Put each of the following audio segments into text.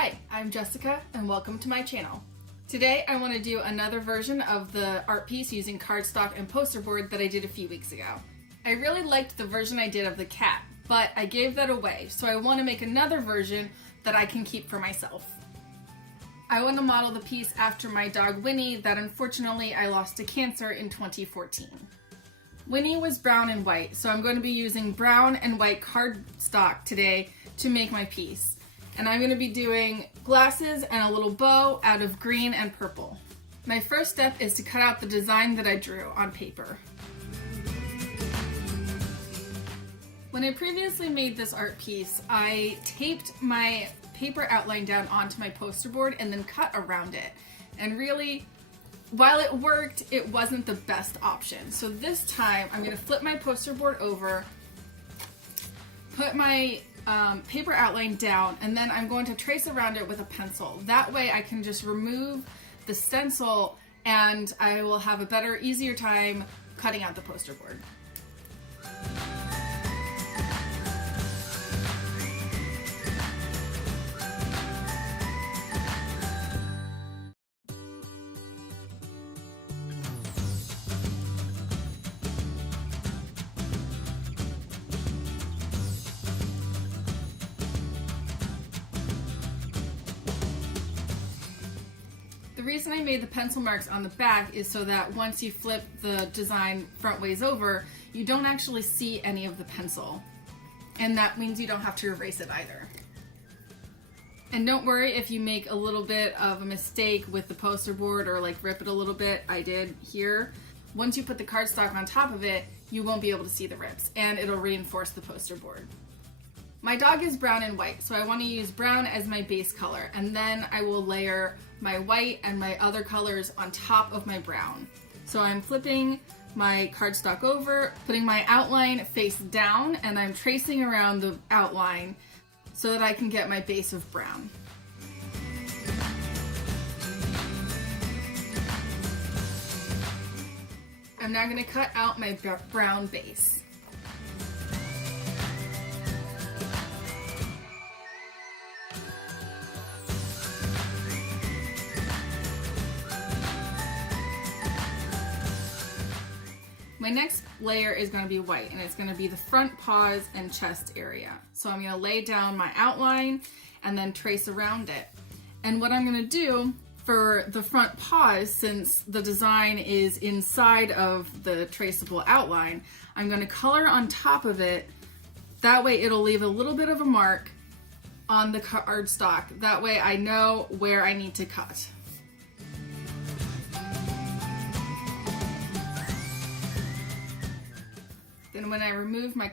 Hi, I'm Jessica and welcome to my channel. Today I want to do another version of the art piece using cardstock and poster board that I did a few weeks ago. I really liked the version I did of the cat, but I gave that away, so I want to make another version that I can keep for myself. I want to model the piece after my dog Winnie that unfortunately I lost to cancer in 2014. Winnie was brown and white, so I'm going to be using brown and white cardstock today to make my piece. And I'm going to be doing glasses and a little bow out of green and purple. My first step is to cut out the design that I drew on paper. When I previously made this art piece, I taped my paper outline down onto my poster board and then cut around it. And really, while it worked, it wasn't the best option. So this time I'm going to flip my poster board over, put my paper outline down, and then I'm going to trace around it with a pencil. That way I can just remove the stencil and I will have a better, easier time cutting out the poster board. The reason I made the pencil marks on the back is so that once you flip the design front ways over, you don't actually see any of the pencil. And that means you don't have to erase it either. And don't worry if you make a little bit of a mistake with the poster board or like rip it a little bit. I did here. Once you put the cardstock on top of it, you won't be able to see the rips and it'll reinforce the poster board. My dog is brown and white, so I want to use brown as my base color, and then I will layer my white and my other colors on top of my brown. So I'm flipping my cardstock over, putting my outline face down, and I'm tracing around the outline so that I can get my base of brown. I'm now going to cut out my brown base. My next layer is going to be white, and it's going to be the front paws and chest area. So I'm going to lay down my outline and then trace around it. And what I'm going to do for the front paws, since the design is inside of the traceable outline, I'm going to color on top of it. That way it'll leave a little bit of a mark on the cardstock. That way I know where I need to cut. Then when I remove my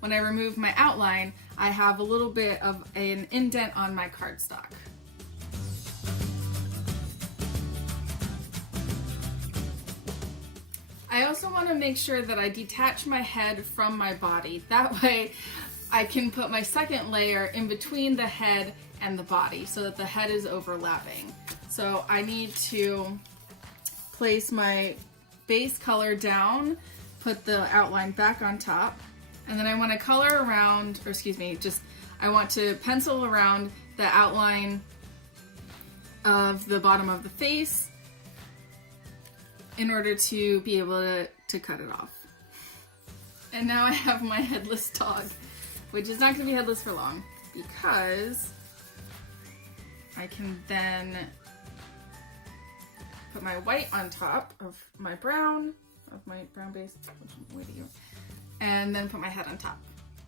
when I remove my outline, I have a little bit of an indent on my cardstock. I also want to make sure that I detach my head from my body. That way I can put my second layer in between the head and the body so that the head is overlapping. So I need to place my base color down, put the outline back on top, and then I want to color around, I want to pencil around the outline of the bottom of the face in order to be able to cut it off. And now I have my headless dog, which is not going to be headless for long because I can then put my white on top of my brown base, and then put my head on top,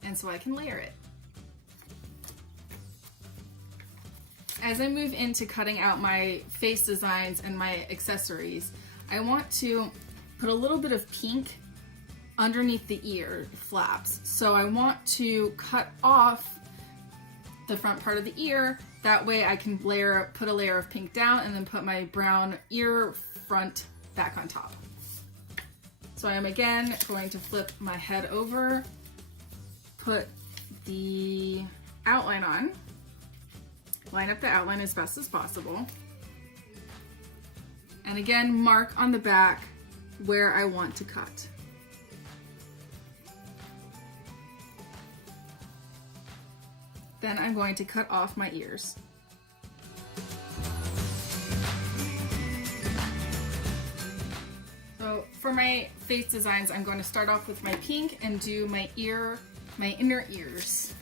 and so I can layer it. As I move into cutting out my face designs and my accessories, I want to put a little bit of pink underneath the ear flaps. So I want to cut off the front part of the ear. That way I can put a layer of pink down and then put my brown ear front back on top. So I am again going to flip my head over, put the outline on, line up the outline as best as possible, and again mark on the back where I want to cut. Then I'm going to cut off my ears. So for my face designs, I'm going to start off with my pink and do my inner ears.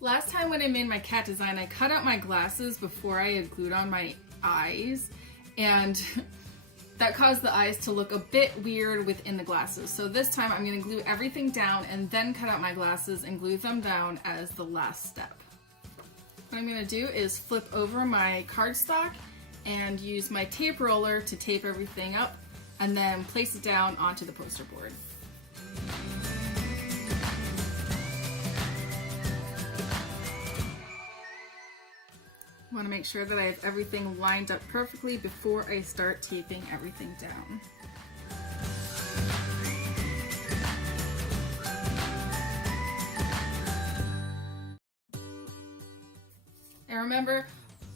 Last time when I made my cat design, I cut out my glasses before I had glued on my eyes, and that caused the eyes to look a bit weird within the glasses. So this time I'm going to glue everything down and then cut out my glasses and glue them down as the last step. What I'm going to do is flip over my cardstock and use my tape roller to tape everything up and then place it down onto the poster board. I want to make sure that I have everything lined up perfectly before I start taping everything down. And remember,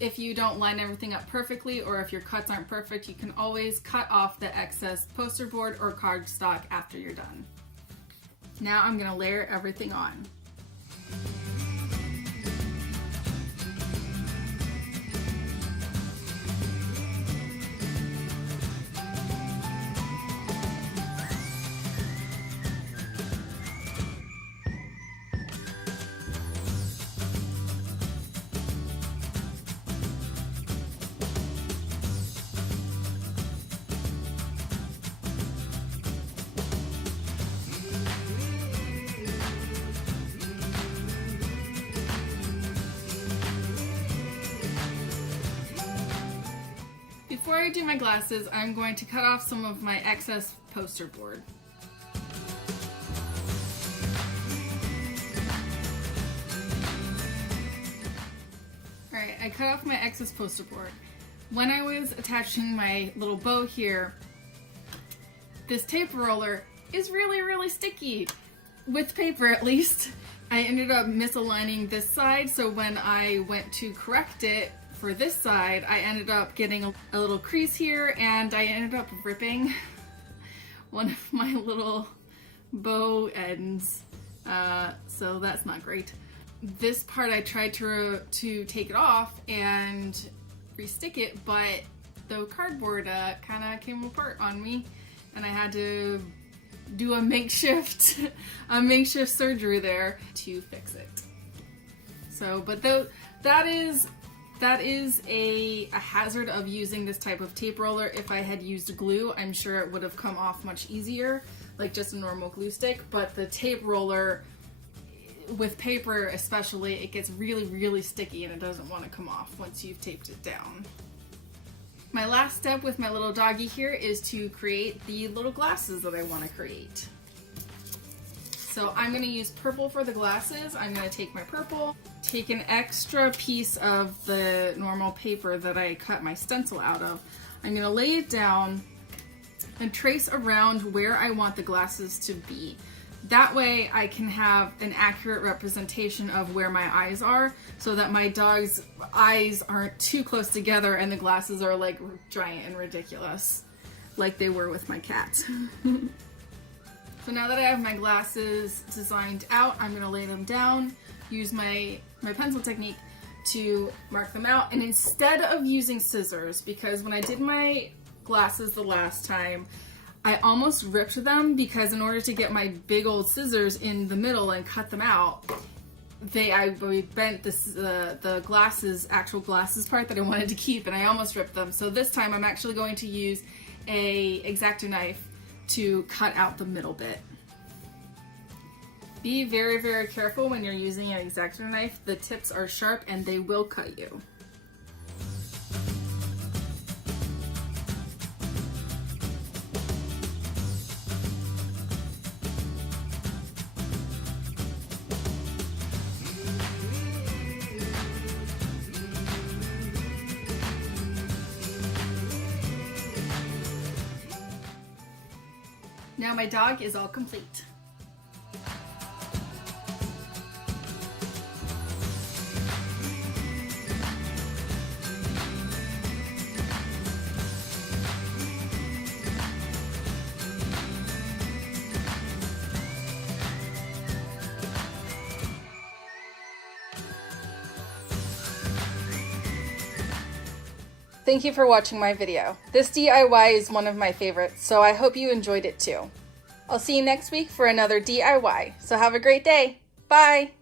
if you don't line everything up perfectly or if your cuts aren't perfect, you can always cut off the excess poster board or cardstock after you're done. Now I'm going to layer everything on. Before I do my glasses, I'm going to cut off some of my excess poster board. Alright, I cut off my excess poster board. When I was attaching my little bow here, this tape roller is really sticky, with paper at least. I ended up misaligning this side, so when I went to correct it, for this side, I ended up getting a little crease here, and I ended up ripping one of my little bow ends, so that's not great. This part I tried to take it off and restick it, but the cardboard kind of came apart on me, and I had to do a makeshift surgery there to fix it. So, but that is a hazard of using this type of tape roller. If I had used glue, I'm sure it would have come off much easier, like just a normal glue stick, but the tape roller, with paper especially, it gets really sticky and it doesn't want to come off once you've taped it down. My last step with my little doggy here is to create the little glasses that I want to create. So I'm going to use purple for the glasses. I'm going to take my purple, take an extra piece of the normal paper that I cut my stencil out of. I'm going to lay it down and trace around where I want the glasses to be. That way I can have an accurate representation of where my eyes are, so that my dog's eyes aren't too close together and the glasses are like giant and ridiculous, like they were with my cat. So now that I have my glasses designed out, I'm going to lay them down, use my pencil technique to mark them out, and instead of using scissors, because when I did my glasses the last time, I almost ripped them, because in order to get my big old scissors in the middle and cut them out, we bent this the glasses, actual glasses part that I wanted to keep, and I almost ripped them. So this time I'm actually going to use a X-Acto knife to cut out the middle bit. Be very, very careful when you're using an X-Acto knife. The tips are sharp and they will cut you. Now my dog is all complete. Thank you for watching my video. This DIY is one of my favorites, so I hope you enjoyed it too. I'll see you next week for another DIY, so have a great day. Bye!